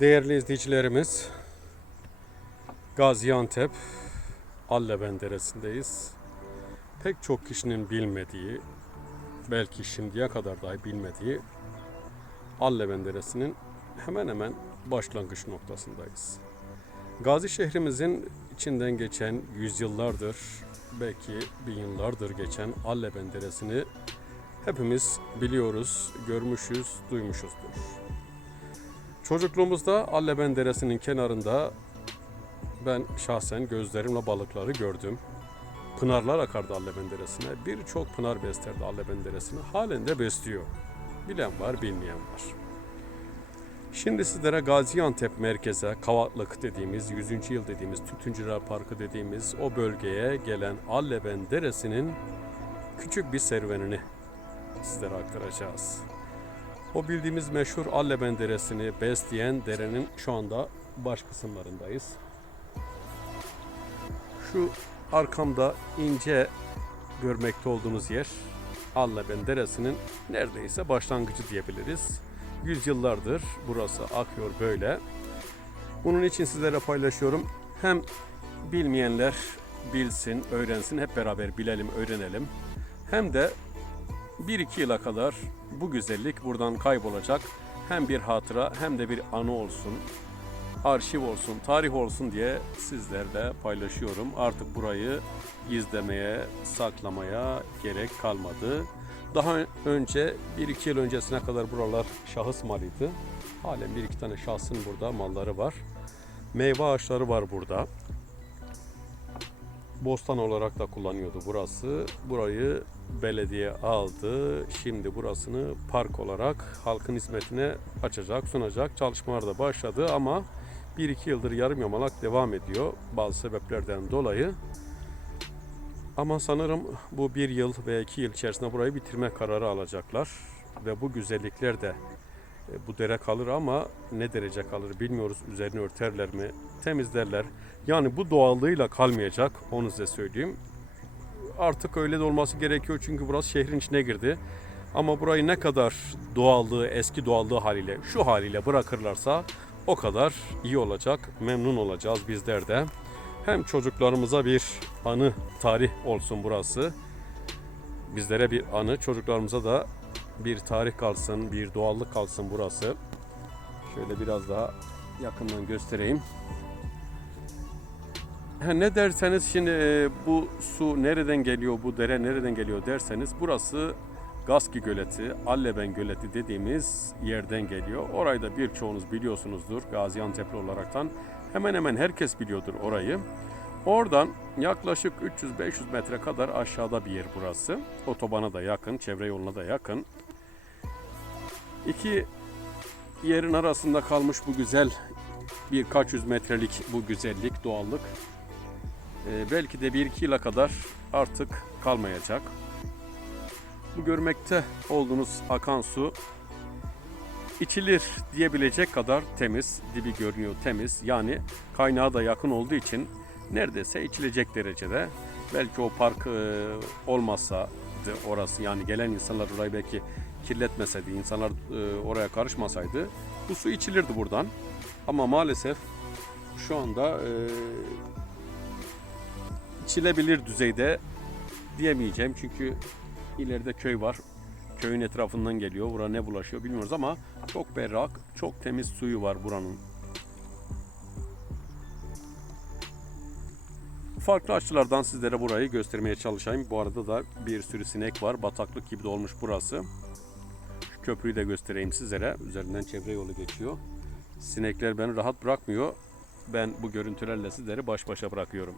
Değerli izleyicilerimiz, Gaziantep Alleben Deresi'ndeyiz. Pek çok kişinin bilmediği, belki şimdiye kadar dahi bilmediği Alleben Deresi'nin hemen hemen başlangıç noktasındayız. Gazi şehrimizin içinden geçen yüzyıllardır, belki bin yıllardır geçen Alleben Deresi'ni hepimiz biliyoruz, görmüşüz, duymuşuzdur. Çocukluğumuzda Alleben Deresi'nin kenarında ben şahsen gözlerimle balıkları gördüm. Pınarlar akardı Alleben Deresi'ne. Birçok pınar beslerdi Alleben Deresi'ni. Halen de besliyor. Bilen var, bilmeyen var. Şimdi sizlere Gaziantep merkeze, Kavaklık dediğimiz, 100. yıl dediğimiz, Tütüncüler Parkı dediğimiz o bölgeye gelen Alleben Deresi'nin küçük bir serüvenini sizlere aktaracağız. O bildiğimiz meşhur Alleben Deresi'ni besleyen derenin şu anda baş kısımlarındayız. Şu arkamda ince görmekte olduğunuz yer Alleben Deresi'nin neredeyse başlangıcı diyebiliriz. Yüzyıllardır burası akıyor böyle. Bunun için sizlere paylaşıyorum. Hem bilmeyenler bilsin, öğrensin, hep beraber bilelim, öğrenelim. Hem de 1-2 yıla kadar bu güzellik buradan kaybolacak. Hem bir hatıra hem de bir anı olsun, arşiv olsun, tarih olsun diye sizlerle paylaşıyorum. Artık burayı gizlemeye, saklamaya gerek kalmadı. Daha önce 1-2 yıl öncesine kadar buralar şahıs malıydı. Halen bir iki tane şahsın burada malları var. Meyve ağaçları var burada. Bostan olarak da kullanıyordu burası. Burayı belediye aldı. Şimdi burasını park olarak halkın hizmetine açacak, sunacak. Çalışmalar da başladı ama 1-2 yıldır yarım yamalak devam ediyor bazı sebeplerden dolayı. Ama sanırım bu bir yıl veya iki yıl içerisinde burayı bitirme kararı alacaklar. Ve bu güzellikler de bu dere kalır ama ne derece kalır bilmiyoruz. Üzerini örterler mi, temizlerler. Yani bu doğallığıyla kalmayacak onu size söyleyeyim. Artık öyle de olması gerekiyor çünkü burası şehrin içine girdi. Ama burayı ne kadar doğallığı, eski doğallığı haliyle, şu haliyle bırakırlarsa o kadar iyi olacak, memnun olacağız bizler de. Hem çocuklarımıza bir anı, tarih olsun burası. Bizlere bir anı, çocuklarımıza da bir tarih kalsın, bir doğallık kalsın burası. Şöyle biraz daha yakından göstereyim. Ne derseniz şimdi e, bu su nereden geliyor, bu dere nereden geliyor derseniz burası Gaski Göleti, Alleben Göleti dediğimiz yerden geliyor. Orayı da birçoğunuz biliyorsunuzdur Gaziantep'li olaraktan. Hemen hemen herkes biliyordur orayı. Oradan yaklaşık 300-500 metre kadar aşağıda bir yer burası. Otobana da yakın, çevre yoluna da yakın. İki yerin arasında kalmış bu güzel birkaç yüz metrelik bu güzellik, doğallık. Ee, belki de bir iki yıla kadar artık kalmayacak. Bu görmekte olduğunuz akan su içilir diyebilecek kadar temiz, dibi görünüyor temiz. Yani kaynağa da yakın olduğu için neredeyse içilecek derecede. Belki o park e, olmasaydı orası yani gelen insanlar orayı belki kirletmeseydi, insanlar e, oraya karışmasaydı bu su içilirdi buradan. Ama maalesef şu anda e, içilebilir düzeyde diyemeyeceğim çünkü ileride köy var. Köyün etrafından geliyor. Bura ne bulaşıyor bilmiyoruz ama çok berrak, çok temiz suyu var buranın. Farklı açılardan sizlere burayı göstermeye çalışayım. Bu arada da bir sürü sinek var. Bataklık gibi de olmuş burası. Köprüyü de göstereyim sizlere. Üzerinden çevre yolu geçiyor. Sinekler beni rahat bırakmıyor. Ben bu görüntülerle sizleri baş başa bırakıyorum.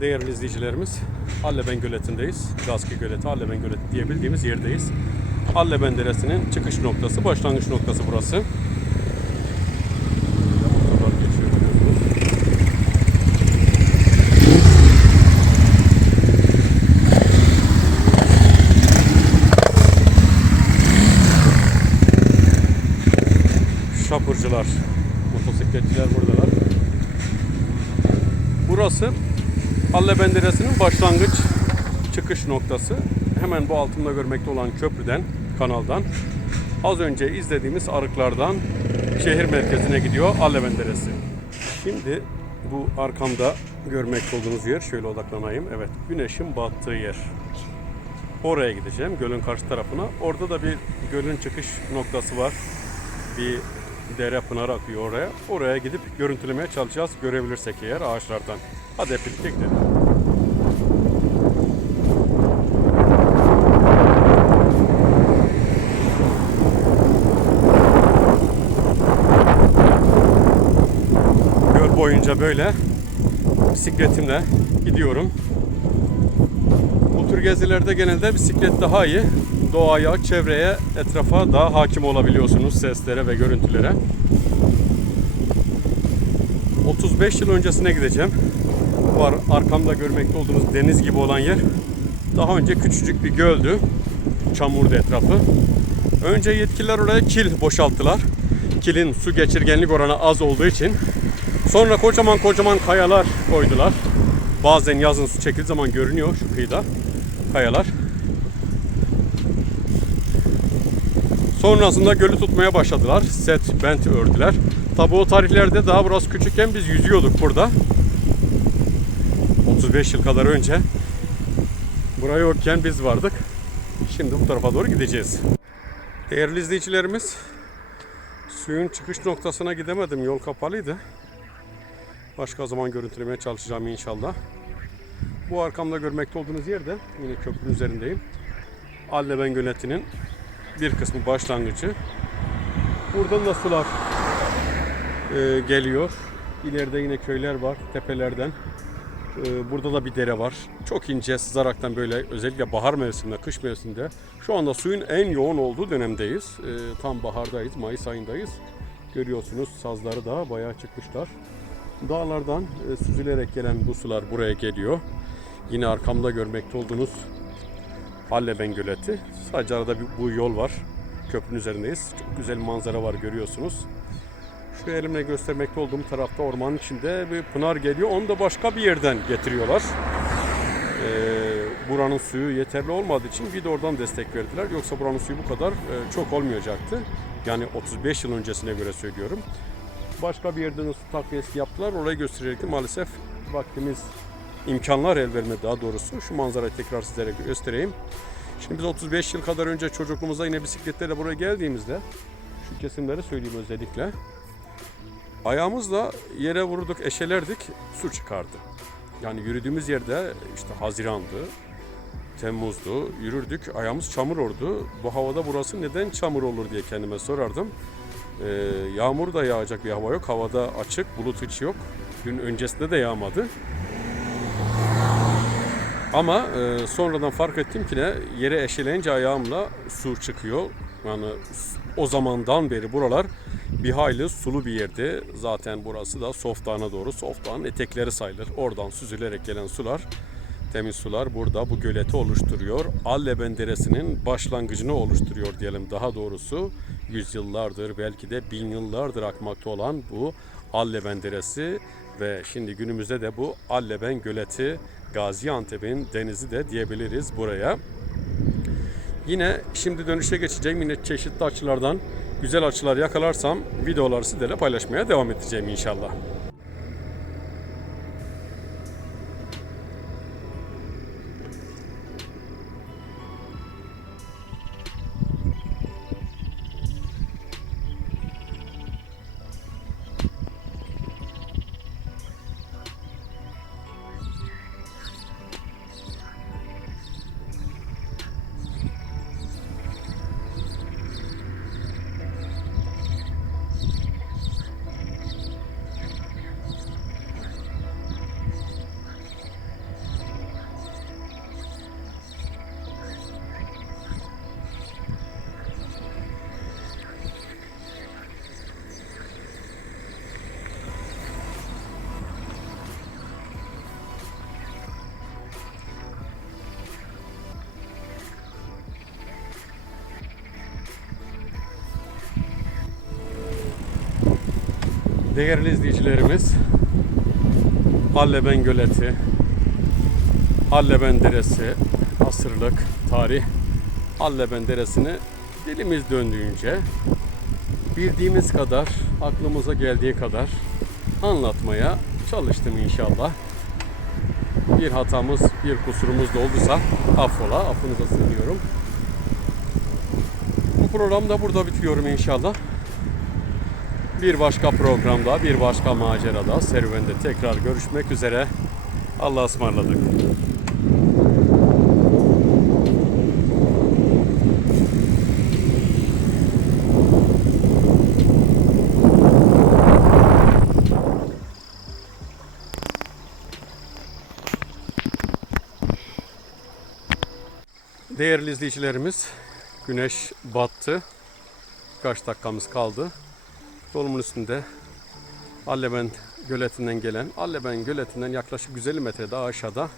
Değerli izleyicilerimiz, Alleben Göleti'ndeyiz. Gazki Göleti, Alleben Göleti diyebildiğimiz yerdeyiz. Alleben Deresi'nin çıkış noktası, başlangıç noktası burası. Şapırcılar, motosikletçiler buradalar. Burası Alleben Deresi'nin başlangıç çıkış noktası. Hemen bu altımda görmekte olan köprüden, kanaldan az önce izlediğimiz arıklardan şehir merkezine gidiyor Alleben Deresi. Şimdi bu arkamda görmekte olduğunuz yer, şöyle odaklanayım. Evet, güneşin battığı yer. Oraya gideceğim, gölün karşı tarafına. Orada da bir gölün çıkış noktası var. Bir dere pınar akıyor oraya. Oraya gidip görüntülemeye çalışacağız. Görebilirsek eğer ağaçlardan. Hadi hep birlikte gidelim. Göl boyunca böyle bisikletimle gidiyorum. Bu tür gezilerde genelde bisiklet daha iyi. Doğaya, çevreye, etrafa daha hakim olabiliyorsunuz seslere ve görüntülere. 35 yıl öncesine gideceğim. Var arkamda görmekte olduğunuz deniz gibi olan yer. Daha önce küçücük bir göldü. Çamurdu etrafı. Önce yetkililer oraya kil boşalttılar. Kilin su geçirgenlik oranı az olduğu için. Sonra kocaman kocaman kayalar koydular. Bazen yazın su çekildiği zaman görünüyor şu kıyıda kayalar. Sonrasında gölü tutmaya başladılar. Set, bent ördüler. Tabi o tarihlerde daha biraz küçükken biz yüzüyorduk burada. 35 yıl kadar önce. Buraya yokken biz vardık. Şimdi bu tarafa doğru gideceğiz. Değerli izleyicilerimiz, suyun çıkış noktasına gidemedim. Yol kapalıydı. Başka zaman görüntülemeye çalışacağım inşallah. Bu arkamda görmekte olduğunuz yerde yine köprünün üzerindeyim. Alleben Göleti'nin bir kısmı başlangıcı. Buradan da sular e, geliyor. İleride yine köyler var tepelerden. E, burada da bir dere var. Çok ince sızaraktan böyle özellikle bahar mevsiminde, kış mevsiminde. Şu anda suyun en yoğun olduğu dönemdeyiz. E, tam bahardayız, Mayıs ayındayız. Görüyorsunuz sazları da bayağı çıkmışlar. Dağlardan e, süzülerek gelen bu sular buraya geliyor. Yine arkamda görmekte olduğunuz Alleben Göleti. Sadece arada bir, bu yol var. Köprünün üzerindeyiz. Çok güzel manzara var görüyorsunuz. Şu elimle göstermekte olduğum tarafta ormanın içinde bir pınar geliyor. Onu da başka bir yerden getiriyorlar. Ee, buranın suyu yeterli olmadığı için bir de oradan destek verdiler. Yoksa buranın suyu bu kadar e, çok olmayacaktı. Yani 35 yıl öncesine göre söylüyorum. Başka bir yerden su takviyesi yaptılar. Orayı gösterecektim. Maalesef vaktimiz imkanlar el vermedi daha doğrusu. Şu manzarayı tekrar sizlere göstereyim. Şimdi biz 35 yıl kadar önce çocukluğumuzda yine bisikletlerle buraya geldiğimizde şu kesimleri söyleyeyim özellikle. Ayağımızla yere vurduk, eşelerdik, su çıkardı. Yani yürüdüğümüz yerde işte Haziran'dı, Temmuz'du, yürürdük, ayağımız çamur oldu. Bu havada burası neden çamur olur diye kendime sorardım. Ee, yağmur da yağacak bir hava yok, havada açık, bulut hiç yok. Gün öncesinde de yağmadı. Ama e, sonradan fark ettim ki ne yere eşeleyince ayağımla su çıkıyor. Yani o zamandan beri buralar bir hayli sulu bir yerdi. Zaten burası da Sof Dağı'na doğru. Sof Dağı'nın etekleri sayılır. Oradan süzülerek gelen sular, temiz sular burada bu göleti oluşturuyor. Alleben Deresi'nin başlangıcını oluşturuyor diyelim daha doğrusu. Yüzyıllardır belki de bin yıllardır akmakta olan bu Alleben Deresi ve şimdi günümüzde de bu Alleben Göleti Gaziantep'in denizi de diyebiliriz buraya. Yine şimdi dönüşe geçeceğim. Yine çeşitli açılardan güzel açılar yakalarsam videoları sizlerle paylaşmaya devam edeceğim inşallah. Değerli izleyicilerimiz, Alleben Göleti, Alleben Deresi, asırlık tarih Alleben Deresi'ni dilimiz döndüğünce bildiğimiz kadar, aklımıza geldiği kadar anlatmaya çalıştım inşallah. Bir hatamız, bir kusurumuz da olduysa affola, affınıza sığınıyorum. Bu programı da burada bitiriyorum inşallah. Bir başka programda, bir başka macerada, serüvende tekrar görüşmek üzere. Allah'a ısmarladık. Değerli izleyicilerimiz, güneş battı. Kaç dakikamız kaldı. Yolumun üstünde Alleben Göleti'nden gelen, Alleben Göleti'nden yaklaşık 150 metre daha aşağıda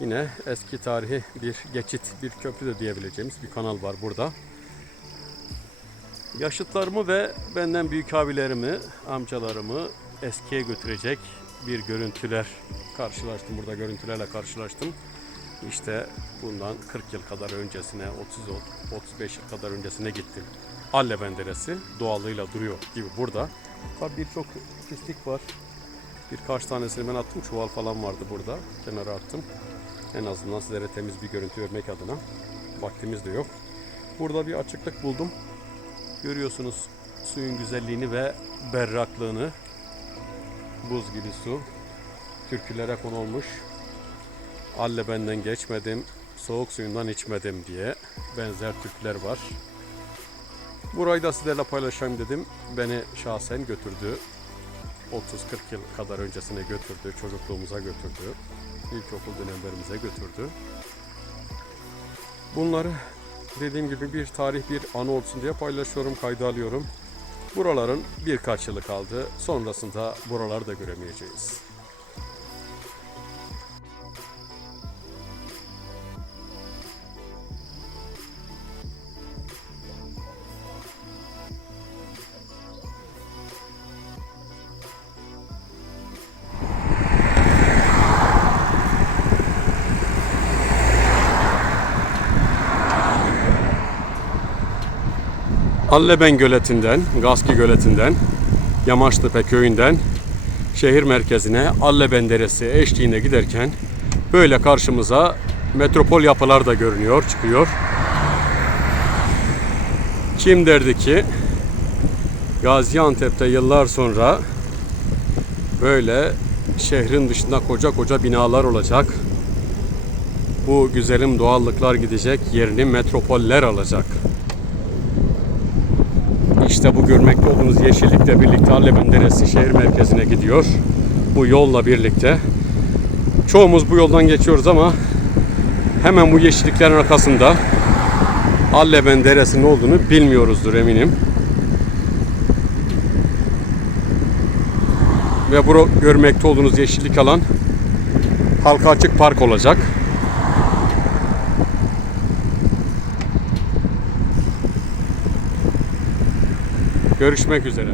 yine eski tarihi bir geçit, bir köprü de diyebileceğimiz bir kanal var burada. Yaşıtlarımı ve benden büyük abilerimi, amcalarımı eskiye götürecek bir görüntüler karşılaştım. Burada görüntülerle karşılaştım. İşte bundan 40 yıl kadar öncesine, 30 35 yıl kadar öncesine gittim. Alleben Deresi doğallığıyla duruyor gibi burada. Tabii birçok pislik var. Birkaç tanesini ben attım. Çuval falan vardı burada. Kenara attım. En azından sizlere temiz bir görüntü vermek adına. Vaktimiz de yok. Burada bir açıklık buldum. Görüyorsunuz suyun güzelliğini ve berraklığını. Buz gibi su. Türkülere konulmuş. Alle benden geçmedim, soğuk suyundan içmedim diye benzer türküler var. Burayı da sizlerle paylaşayım dedim. Beni şahsen götürdü. 30-40 yıl kadar öncesine götürdü, çocukluğumuza götürdü. İlkokul dönemlerimize götürdü. Bunları dediğim gibi bir tarih, bir anı olsun diye paylaşıyorum, kayda alıyorum. Buraların birkaç yılı kaldı. Sonrasında buraları da göremeyeceğiz. Alleben Göleti'nden, Gaski Göleti'nden, Yamaçtepe köyünden şehir merkezine Alleben Deresi eşliğinde giderken böyle karşımıza metropol yapılar da görünüyor, çıkıyor. Kim derdi ki Gaziantep'te yıllar sonra böyle şehrin dışında koca koca binalar olacak. Bu güzelim doğallıklar gidecek, yerini metropoller alacak. İşte bu görmekte olduğunuz yeşillikle birlikte Alleben Deresi şehir merkezine gidiyor. Bu yolla birlikte. Çoğumuz bu yoldan geçiyoruz ama hemen bu yeşilliklerin arkasında Alleben Deresi'nin olduğunu bilmiyoruzdur eminim. Ve bu görmekte olduğunuz yeşillik alan halka açık park olacak. Görüşmek üzere.